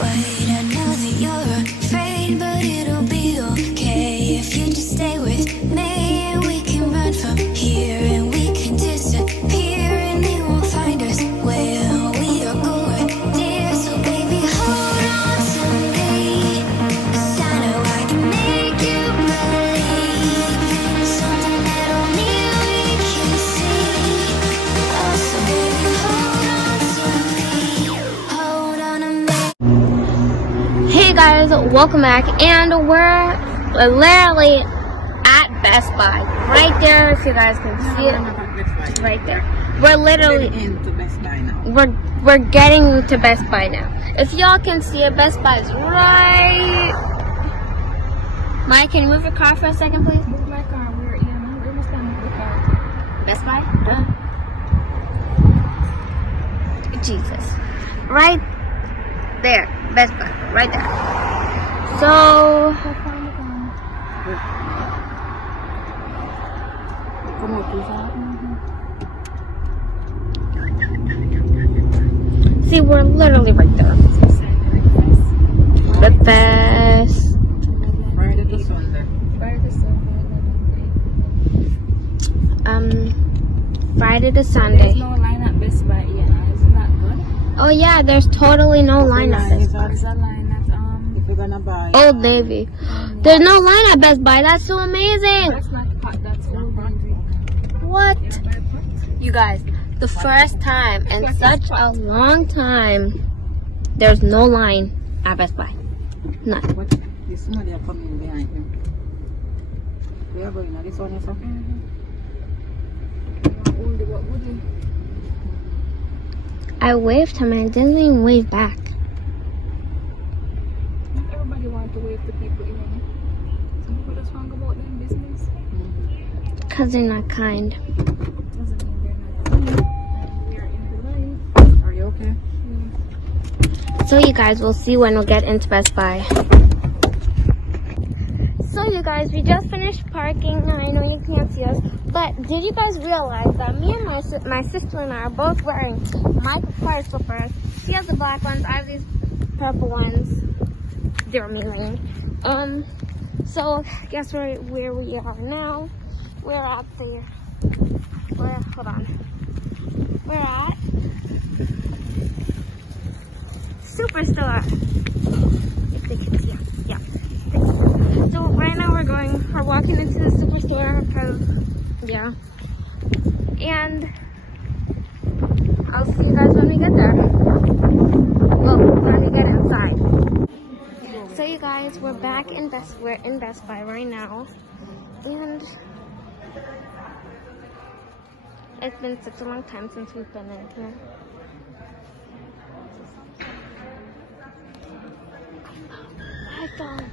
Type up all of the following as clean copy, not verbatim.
wait. I know that you're afraid, but it'll be okay if you just stay with me. And we can run from here, and we can disappear, and they won't find us where we are going, dear. So baby, hold on to me, 'cause I know I can make you believe in something that only we can see. Oh, so baby, hold on to me, hold on to me. Hey guys, welcome back, and we're literally at Best Buy, right there. If you guys can see it, right there. We're literally into Best Buy now. we're getting to Best Buy now. If y'all can see it, Best Buy is right. Mike, can you move your car for a second, please? Move my car. We're almost done with the car. Best Buy? Jesus. Right there. Best Buy. Right there. So, Come on, please. see, we're literally right there. The best. Friday to Sunday. Friday to Sunday. There's no line at Best Buy yet. Isn't that good? Oh yeah, there's totally no line at Best Buy. There's a line at if you're gonna buy Old Navy. There's no line at Best Buy. That's so amazing. That's not hot. That's Old Navy. What? You guys, the first time in such a long time, there's no line at Best Buy. None. What? This one they are coming behind him. We are going. This one is up. What would you? I waved him and he didn't even wave back. Not everybody wants to wave to people, you know. Some people just want to go about their business. Because they're not kind. Doesn't mean they're not. We are in the line. Are you okay? So you guys will see when we get into Best Buy. So you guys, we just finished parking. I know you can't see us, but did you guys realize that me and my sister and I are both wearing Micheal Kors slippers? She has the black ones, I have these purple ones. They're amazing. So guess where we are now? We're at hold on. We're at Superstore. If they can see us. Yeah. So right now we're walking into the Superstore because, yeah. And I'll see you guys when we get there. Well, when we get inside. So you guys, we're in Best Buy right now. And it's been such a long time since we've been in here. iPhone.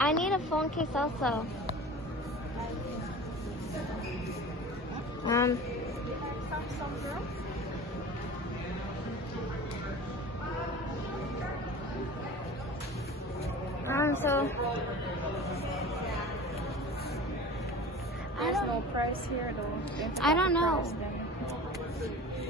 I need a phone case also. So There's no price here though. I don't know.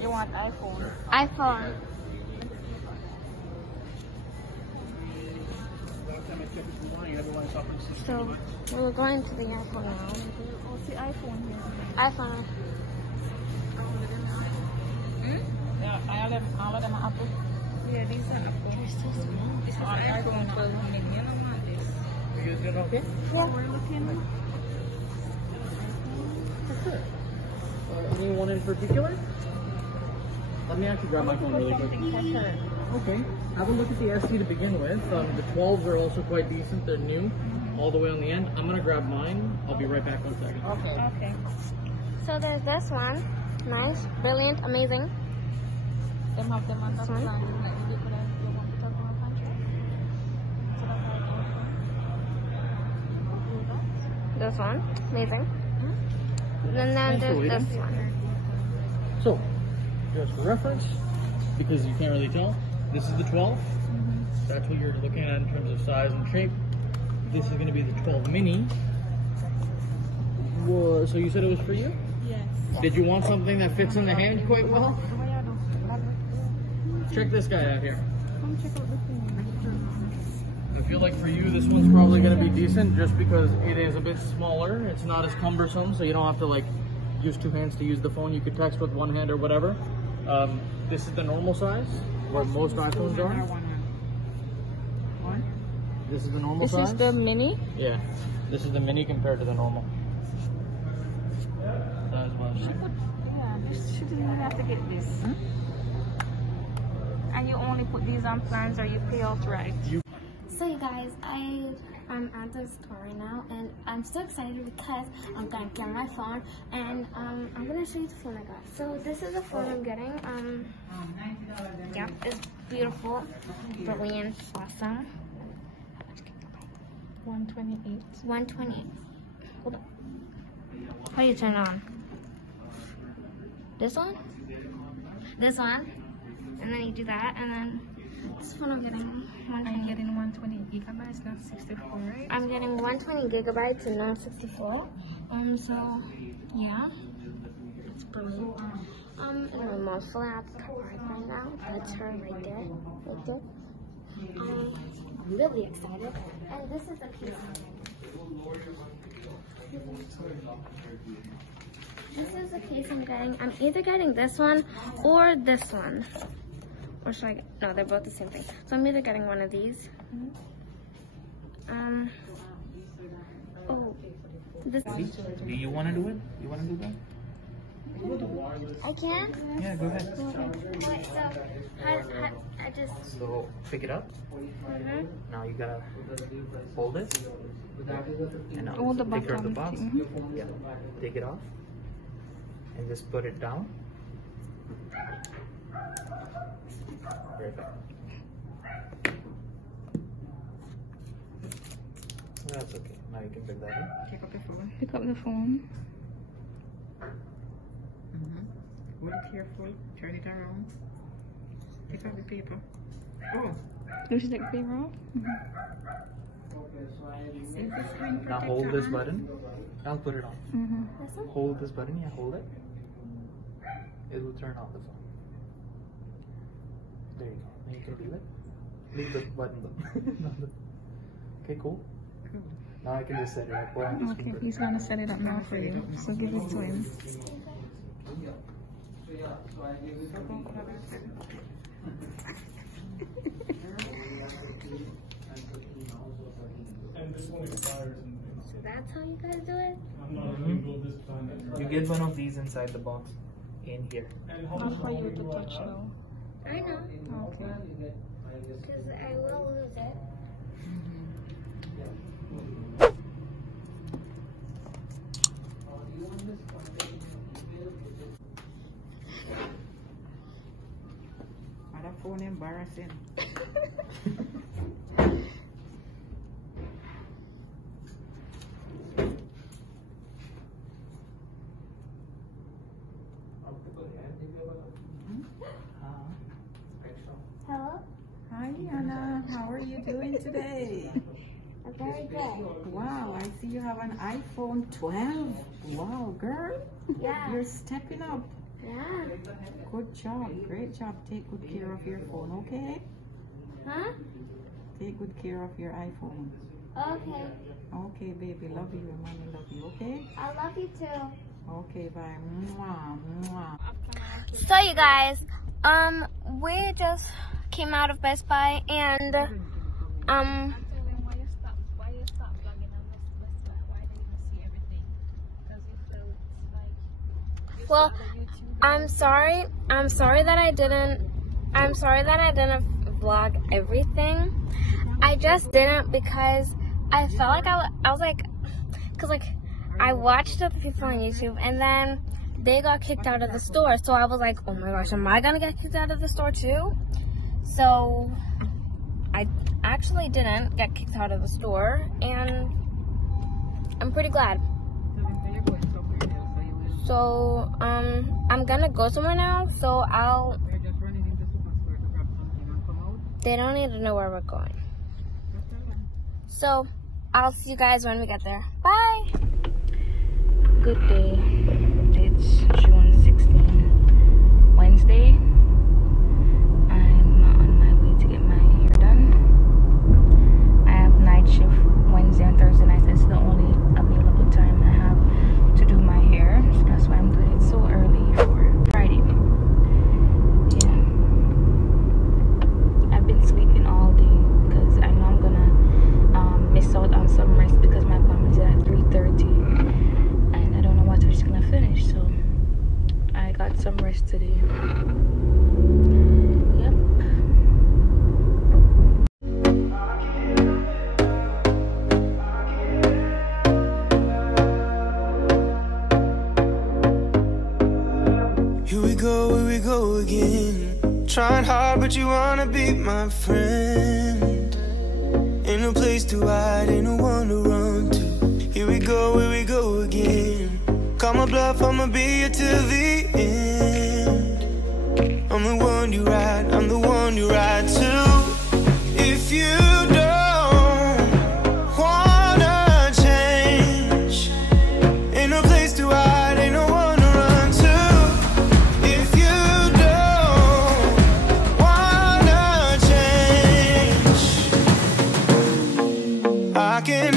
You want iPhone? iPhone. So we're going to the iPhone now. What's the iPhone here? iPhone. Yeah, all of them are Apple. Yeah, these are Apple. They're so small. This is iPhone 12 mini. You don't want this. You guys get okay? Yeah. We're looking. Sure. Anyone in particular? Let me actually grab my phone really quick. Okay. Have a look at the SE to begin with. The 12s are also quite decent. They're new, all the way on the end. I'm gonna grab mine. I'll be right back 1 second. Okay. Okay. So there's this one. Nice, brilliant, amazing. Them have them on the Sorry? plan. Like you could have you want to talk about contract. So that's This one, amazing. And then there's this one. So, just for reference, because you can't really tell, this is the 12. That's what you're looking at in terms of size and shape. This is going to be the 12 mini. Whoa, so you said it was for you? Yes. Did you want something that fits in the hand quite well? Check this guy out here. Come check out the thing. I feel like for you, this one's probably going to be decent just because it is a bit smaller. It's not as cumbersome, so you don't have to like use two hands to use the phone. You could text with one hand or whatever. This is the normal size, what most iPhones are. This is the normal size. This is the mini? Yeah. This is the mini compared to the normal. Size wise. Yeah, this shouldn't even have to get this. And you only put these on plans or you pay outright? So you guys, I'm at the store right now, and I'm so excited because I'm gonna get my phone, and I'm gonna show you the phone I got. So this is the phone I'm getting. Yeah, it's beautiful, brilliant, awesome. 128. 128. Hold on. How do you turn it on? This one? This one? And then you do that, and then this phone I'm getting. I'm getting 128 gigabytes, not 64, right? I'm getting 120 gigabytes and not 64. So yeah, it's brilliant. And I'm mostly at the car right now. That's her right there, right there. I'm really excited. And this is a piece. This is the case I'm getting. I'm either getting this one or this one. Or should I get, no, they're both the same thing. So I'm either getting one of these. Oh, this. Do you want to do it? You want to do that? I can? Yeah, go ahead. Wait, so, I just. So, pick it up. Now you gotta hold it. And now Hold the take care of the bottom. box. Yeah. Take it off. And just put it down. Perfect. That's okay. Now you can pick that up. Pick up the phone. Pick up the phone. Hold it careful. Turn it around. Pick up the paper. Oh. Would you take the paper off? Now hold this button. I'll put it on. Hold this button. Yeah, hold it. It will turn off the phone. There you go. Now you can leave it. Leave the button though. Okay, cool. Now I can just set it up. Okay, he's gonna set it up now for you. So give it to him. So that's how you guys do it? You get one of these inside the box in here. Not for you to touch though. I know. Okay. Because I will lose it. Other phone embarrassing. Hello? Hi, Anna. How are you doing today? I'm very good. Wow, I see you have an iPhone 12. Wow, girl. Yeah. You're stepping up. Yeah. Good job. Great job. Take good care of your phone, okay? Huh? Take good care of your iPhone. Okay. Okay, baby. Love you. Mommy love you, okay? I love you too. Okay, bye. Mwah, mwah. So you guys, we just came out of Best Buy and well, I'm sorry that I didn't vlog everything. I just didn't because I felt like I was like, cause like I watched other people on YouTube and then they got kicked out of the store. So I was like, oh my gosh, am I gonna get kicked out of the store too? So I actually didn't get kicked out of the store and I'm pretty glad. So I'm gonna go somewhere now, so We're just running into Superstore to grab something and come out. they don't need to know where we're going. So I'll see you guys when we get there. Bye! Good day. It's June 16, Wednesday. I'm on my way to get my that you wanna be my friend. Ain't no place to hide, ain't no one to run to. Here we go again. Call my bluff, I'ma be here till the end. I'm the one you ride, I'm the one you ride to. If you don't wanna change, ain't no place to hide, ain't no one to run to. If you don't wanna change, I can